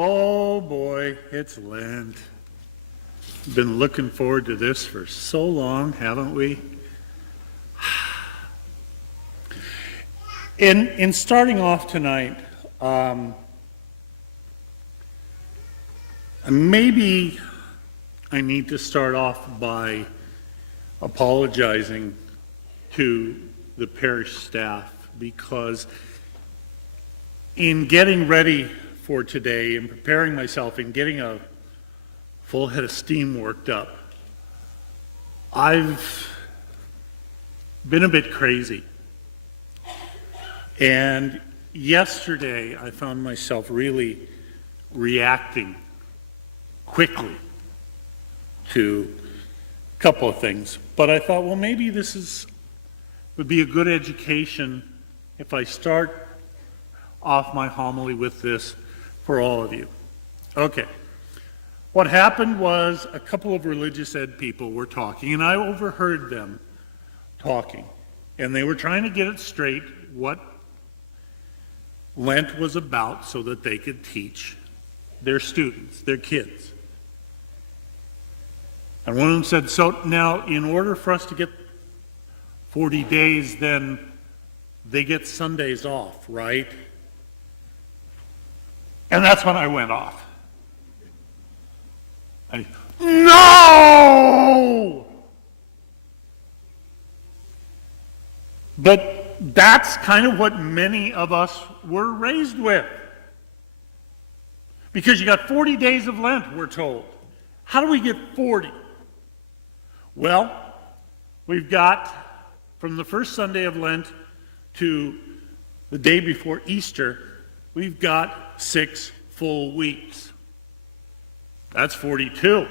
Oh boy, it's Lent. Been looking forward to this for so long, haven't we? In starting off tonight, maybe I need to start off by apologizing to the parish staff, because in getting ready for today and preparing myself and getting a full head of steam worked up, I've been a bit crazy. And yesterday I found myself really reacting quickly to a couple of things. But I thought, well, maybe this would be a good education if I start off my homily with this for all of you. Okay. What happened was a couple of religious ed people were talking, and I overheard them talking. And they were trying to get it straight what Lent was about so that they could teach their students, their kids. And one of them said, so now in order for us to get 40 days, then they get Sundays off, right? And that's when I went off. No! But that's kind of what many of us were raised with. Because you got 40 days of Lent, we're told. How do we get 40? Well, we've got from the first Sunday of Lent to the day before Easter, we've got 6 full weeks. That's 42.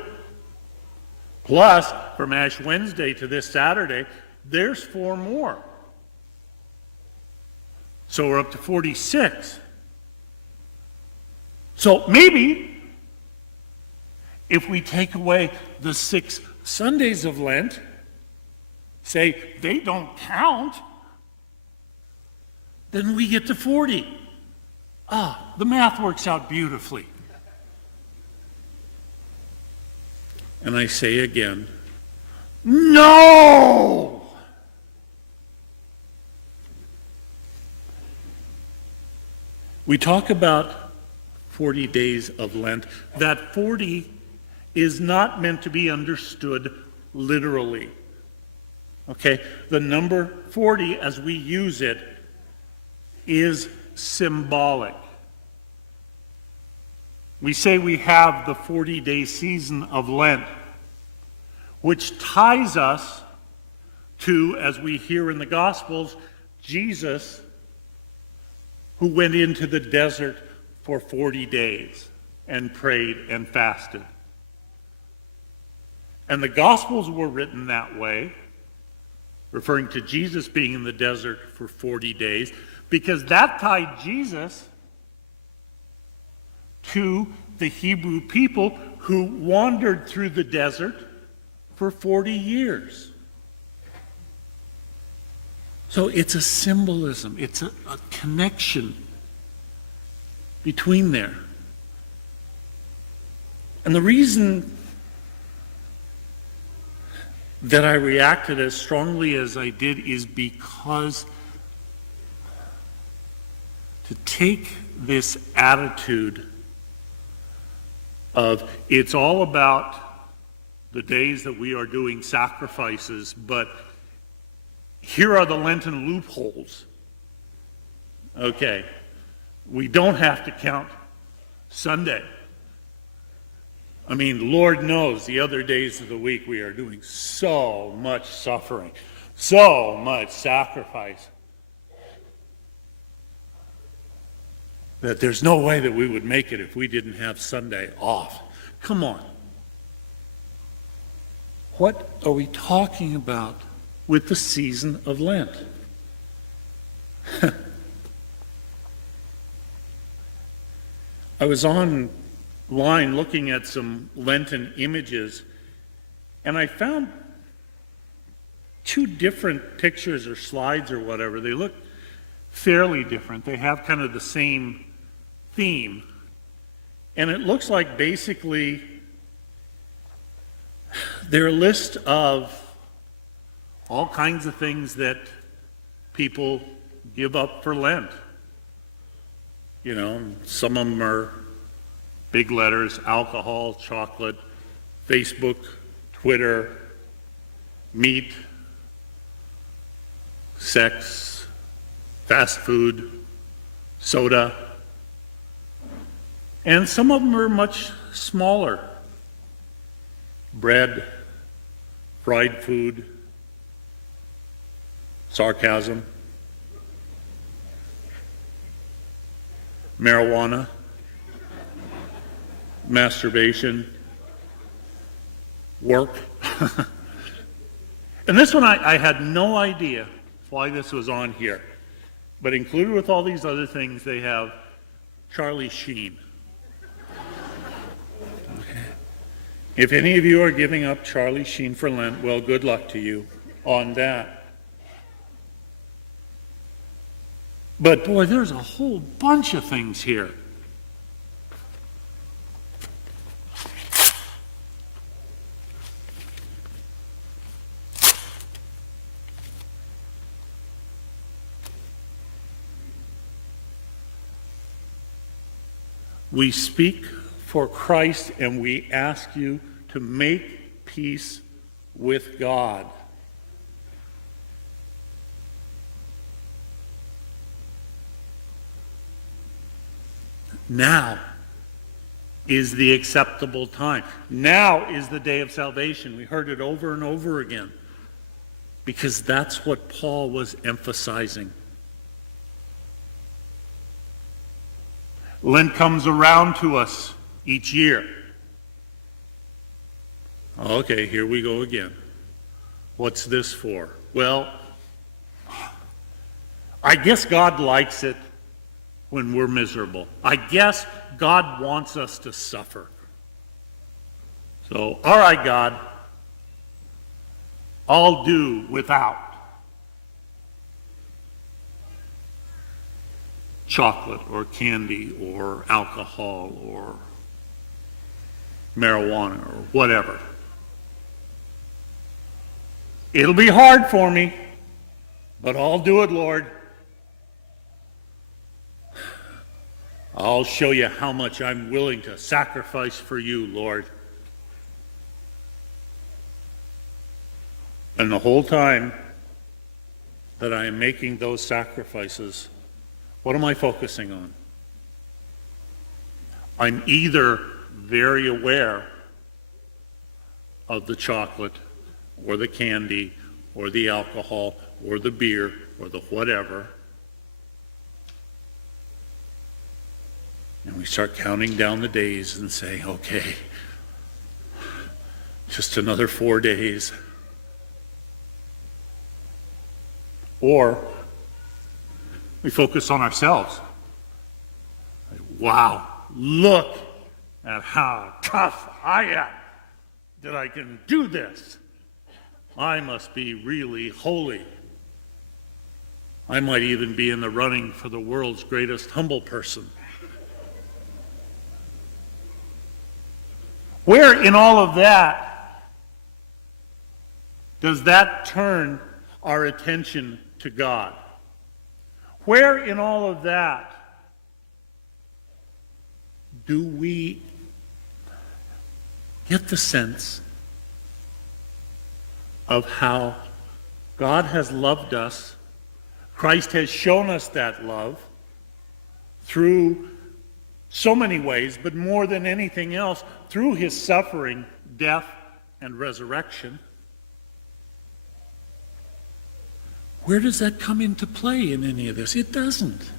Plus, from Ash Wednesday to this Saturday, there's 4 more. So we're up to 46. So maybe if we take away the 6 Sundays of Lent, say they don't count, then we get to 40. The math works out beautifully. And I say again, no! We talk about 40 days of Lent. That 40 is not meant to be understood literally. Okay? The number 40, as we use it, is symbolic. We say we have the 40-day season of Lent, which ties us to, as we hear in the Gospels, Jesus, who went into the desert for 40 days and prayed and fasted. And the Gospels were written that way, referring to Jesus being in the desert for 40 days, because that tied Jesus to the Hebrew people who wandered through the desert for 40 years. So it's a symbolism, it's a connection between there. And the reason that I reacted as strongly as I did is because to take this attitude of it's all about the days that we are doing sacrifices, but here are the Lenten loopholes. Okay, we don't have to count Sunday. I mean, Lord knows the other days of the week we are doing so much suffering, so much sacrifice, that there's no way that we would make it if we didn't have Sunday off. Come on. What are we talking about with the season of Lent? I was online looking at some Lenten images, and I found 2 different pictures or slides or whatever. They look fairly different. They have kind of the same theme. And it looks like basically they're a list of all kinds of things that people give up for Lent. You know, some of them are big letters: alcohol, chocolate, Facebook, Twitter, meat, sex, fast food, soda. And some of them are much smaller: bread, fried food, sarcasm, marijuana, masturbation, work. And this one I had no idea why this was on here. But included with all these other things, they have Charlie Sheen. If any of you are giving up Charlie Sheen for Lent, well, good luck to you on that. But boy, there's a whole bunch of things here. We speak for Christ, and we ask you to make peace with God. Now is the acceptable time. Now is the day of salvation. We heard it over and over again, because that's what Paul was emphasizing. Lent comes around to us each year. Okay, here we go again. What's this for? Well, I guess God likes it when we're miserable. I guess God wants us to suffer. So, all right, God, I'll do without chocolate or candy or alcohol or marijuana or whatever. It'll be hard for me, but I'll do it, Lord. I'll show you how much I'm willing to sacrifice for you, Lord. And the whole time that I am making those sacrifices, what am I focusing on? I'm either very aware of the chocolate or the candy or the alcohol or the beer or the whatever, and we start counting down the days and say, okay, just another 4 days. Or we focus on ourselves. Wow, look at how tough I am that I can do this. I must be really holy. I might even be in the running for the world's greatest humble person. Where in all of that does that turn our attention to God? Where in all of that do we get the sense of how God has loved us? Christ has shown us that love through so many ways, but more than anything else, through his suffering, death, and resurrection. Where does that come into play in any of this? It doesn't.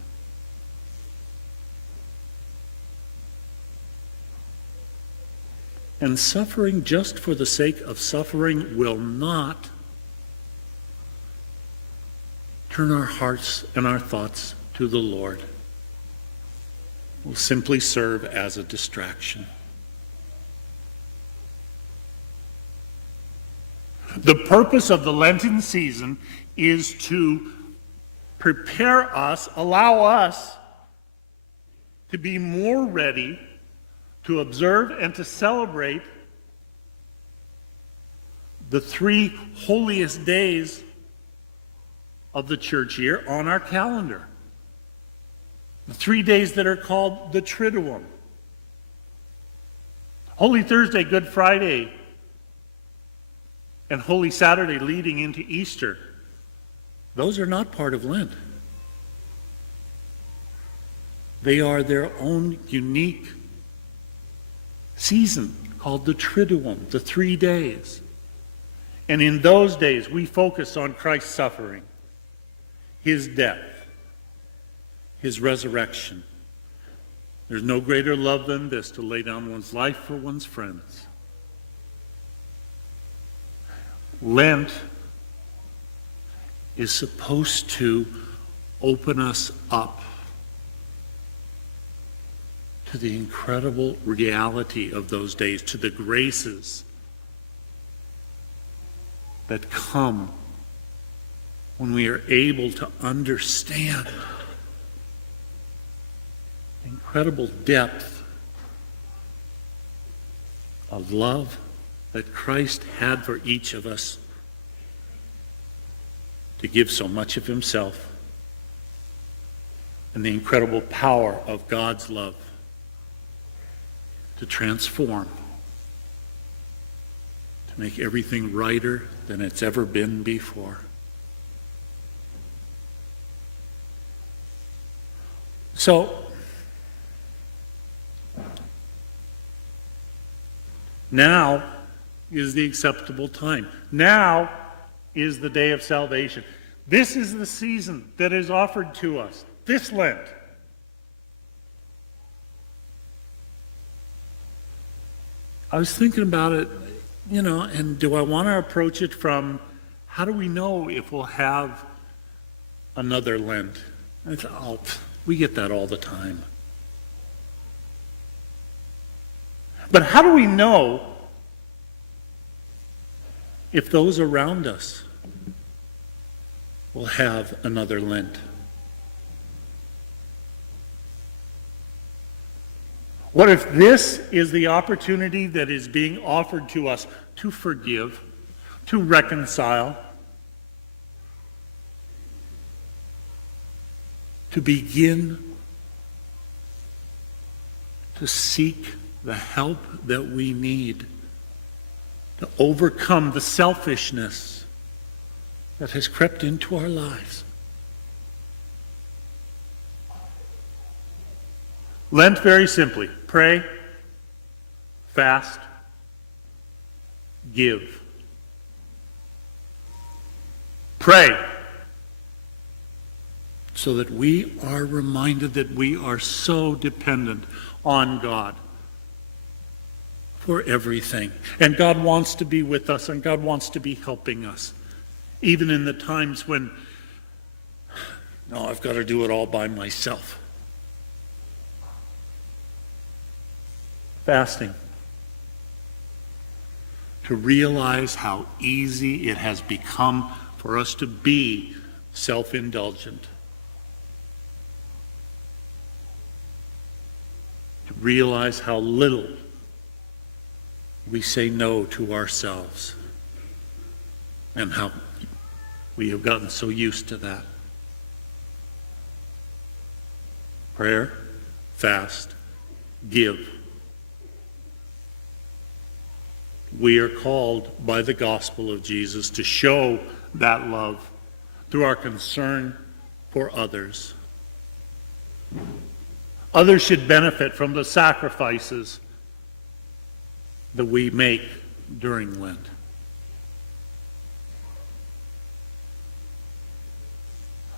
And suffering just for the sake of suffering will not turn our hearts and our thoughts to the Lord. It will simply serve as a distraction. The purpose of the Lenten season is to prepare us, allow us to be more ready to observe and to celebrate the 3 holiest days of the church year on our calendar. The 3 days that are called the Triduum. Holy Thursday, Good Friday, and Holy Saturday leading into Easter, those are not part of Lent. They are their own unique season called the Triduum, the 3 days. And in those days, we focus on Christ's suffering, his death, his resurrection. There's no greater love than this, to lay down one's life for one's friends. Lent is supposed to open us up to the incredible reality of those days, to the graces that come when we are able to understand the incredible depth of love that Christ had for each of us, to give so much of himself, and the incredible power of God's love to transform, to make everything righter than it's ever been before. So, now is the acceptable time. Now is the day of salvation. This is the season that is offered to us, this Lent. I was thinking about it, and do I want to approach it from, how do we know if we'll have another Lent? I thought, we get that all the time. But how do we know if those around us will have another Lent? What if this is the opportunity that is being offered to us to forgive, to reconcile, to begin to seek the help that we need to overcome the selfishness that has crept into our lives? Lent, very simply, pray, fast, give. Pray so that we are reminded that we are so dependent on God for everything. And God wants to be with us, and God wants to be helping us, even in the times when, no, I've got to do it all by myself. Fasting. To realize how easy it has become for us to be self-indulgent. To realize how little we say no to ourselves, and how we have gotten so used to that. Prayer, fast, give. We are called by the gospel of Jesus to show that love through our concern for others. Others should benefit from the sacrifices that we make during Lent.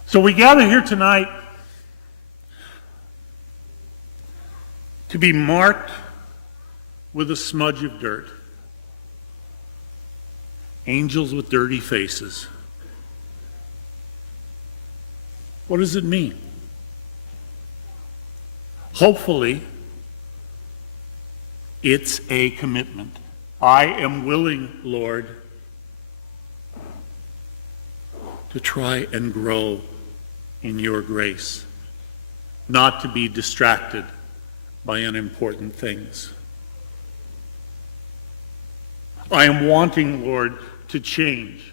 So we gather here tonight to be marked with a smudge of dirt. Angels with dirty faces. What does it mean? Hopefully, it's a commitment. I am willing, Lord, to try and grow in your grace, not to be distracted by unimportant things. I am wanting, Lord, to change,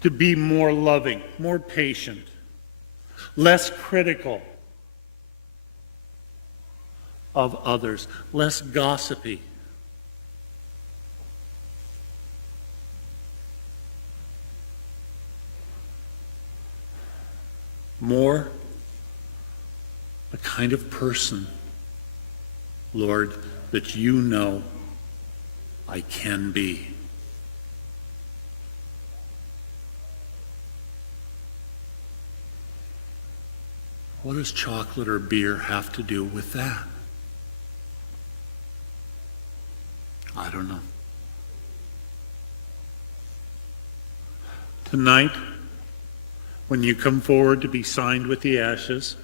to be more loving, more patient, less critical of others, less gossipy. More the kind of person, Lord, that you know I can be. What does chocolate or beer have to do with that? I don't know. Tonight, when you come forward to be signed with the ashes,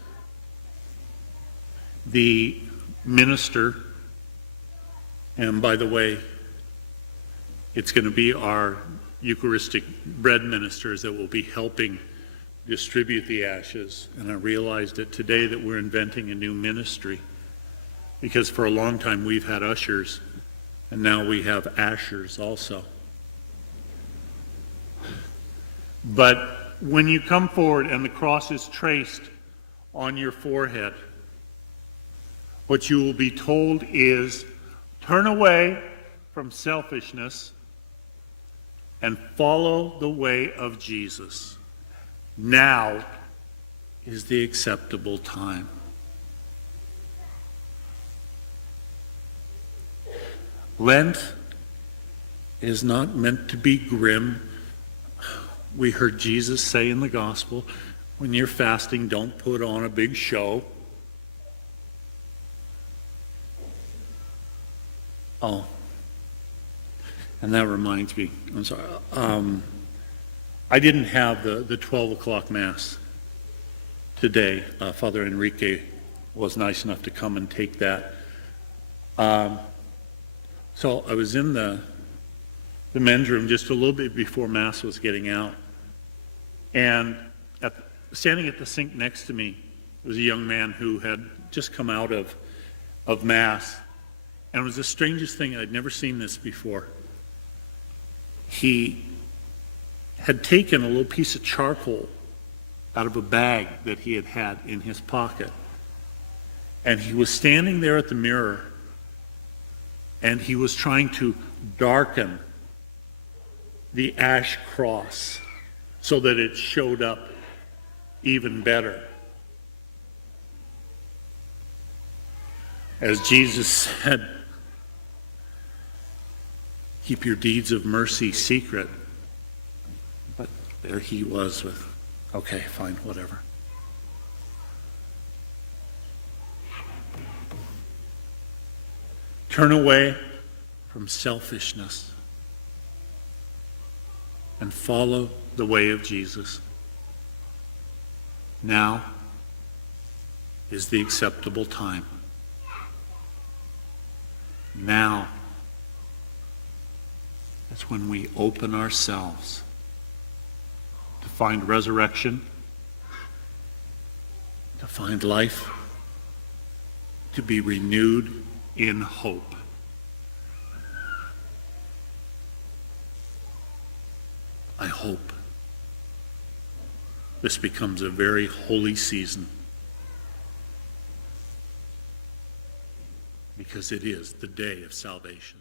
the minister, and by the way, it's going to be our Eucharistic bread ministers that will be helping distribute the ashes. And I realized it today that we're inventing a new ministry, because for a long time we've had ushers, and now we have ashers also. But when you come forward and the cross is traced on your forehead, what you will be told is, turn away from selfishness and follow the way of Jesus. Now is the acceptable time. Lent is not meant to be grim. We heard Jesus say in the gospel, when you're fasting, don't put on a big show. Oh, and that reminds me, I'm sorry, I didn't have the 12 o'clock Mass today. Father Enrique was nice enough to come and take that. So I was in the men's room just a little bit before Mass was getting out. And standing at the sink next to me was a young man who had just come out of Mass. And it was the strangest thing. I'd never seen this before. He had taken a little piece of charcoal out of a bag that he had in his pocket. And he was standing there at the mirror, and he was trying to darken the ash cross so that it showed up even better. As Jesus said, keep your deeds of mercy secret. But there he was with, okay, fine, whatever. Turn away from selfishness and follow the way of Jesus. Now is the acceptable time. Now is when we open ourselves to find resurrection, to find life, to be renewed in hope. I hope this becomes a very holy season, because it is the day of salvation.